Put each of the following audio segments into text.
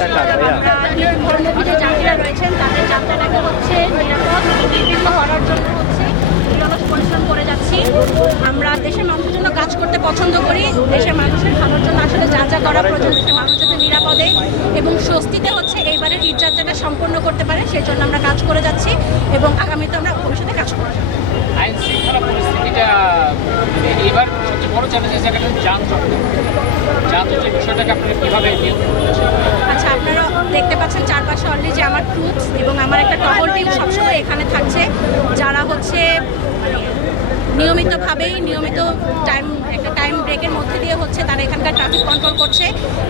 আমরা যাত্রীরা রয়েছেন তাদের যাত্রাটাকে হচ্ছে নিরাপদ নির্বিঘ্ন করার জন্য হচ্ছে নিরলস পরিশ্রম করে যাচ্ছি। আমরা দেশের মানুষের জন্য কাজ করতে পছন্দ করি দেশের মানুষের ভালোর জন্য আসলে যা যা করা প্রয়োজন দেশের মানুষ যাতে নিরাপদে এবং স্বস্তিতে হচ্ছে এইবারের ঈদ যাত্রাটা সম্পন্ন করতে পারে সেই জন্য আমরা কাজ করে যাচ্ছি এবং আগামীতে আমরা ভবিষ্যতে কাজ করে যাব। আইন শৃঙ্খলা পরিস্থিতিটা এবার সবচেয়ে বড় চ্যালেঞ্জ জায়গাটা যানজট যানজটের বিষয়টাকে আপনারা কীভাবে নিয়ন্ত্রণ করছেন? আচ্ছা আপনারা দেখতে পাচ্ছেন চারপাশে অলরেডি আমার ট্রুপস এবং আমার একটা টহল টিম সবসময় এখানে থাকছে, যারা হচ্ছে নিয়মিতভাবেই, নিয়মিত টাইম একটা টাইম ব্রেকের মধ্যে দিয়ে হচ্ছে তারা এখানকার ট্রাফিক কন্ট্রোল করছে।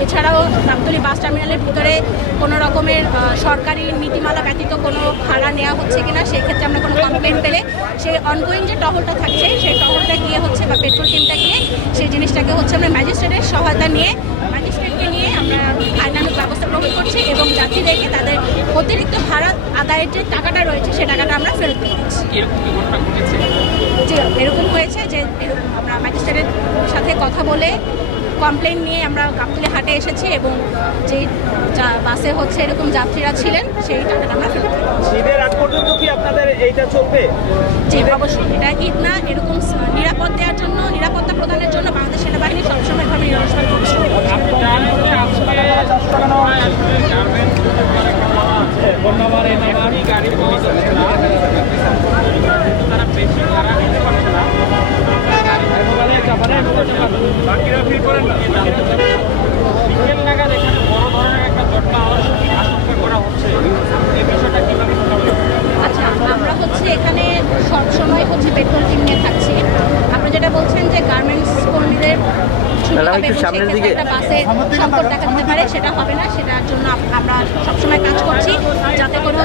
এছাড়াও গাবতলী বাস টার্মিনালের ভিতরে কোনো রকমের সরকারি নীতিমালা ব্যতীত কোনো ভাড়া নেওয়া হচ্ছে কিনা সেই ক্ষেত্রে আমরা কোনো কমপ্লেন পেলে সেই অনগোয়িং যে টহলটা থাকছে, সেই টহলটা গিয়ে হচ্ছে বা পেট্রোল টিমটা গিয়ে সেই জিনিসটাকে হচ্ছে আমরা ম্যাজিস্ট্রেটের সহায়তা নিয়ে ম্যাজিস্ট্রেটকে নিয়ে আমরা আইনানুক ব্যবস্থা গ্রহণ করছি এবং যাত্রীদেরকে তাদের অতিরিক্ত ভাড়া আদায়ের যে টাকাটা রয়েছে সে টাকাটা আমরা ফেরত দিয়ে দিচ্ছি। এরকম কি হয়েছে যে এরকম আমরা ম্যাজিস্ট্রেটের সাথে কথা বলে কমপ্লেন নিয়ে আমরা গাবতলি হাটে এসেছি এবং যে যা- বাসে হচ্ছে এরকম যাত্রীরা ছিলেন সেই টাকাটা আমরা ফেরত দিচ্ছি। ঈদের আগ পর্যন্ত কি আপনাদের এইটা চলবে? যে অবশ্যই এটা ঈদ না এরকম নিরাপদ দেওয়ার জন্য নিরাপত্তা প্রদানের জন্য বাংলাদেশ সেনাবাহিনী সবসময় এভাবে নিরসভাবে পরিশ্রম করছে বিকেল নাগাদ এখানে বড় ধরনের একটা ঘটনা আশঙ্কা আশঙ্কা করা হচ্ছে। এই বিষয়টা কীভাবে আচ্ছা আমরা হচ্ছে এখানে সবসময় হচ্ছে পেট্রোল টিম নিয়ে থাকছি। আপনি যেটা বলছেন যে গার্মেন্টস কর্মীদের ম্যাডাম, হবে একটু সামনের দিকে। বাসে সংকট দেখা দিতে পারে সেটা হবে না সেটার জন্য আমরা সবসময় কাজ করছি যাতে করে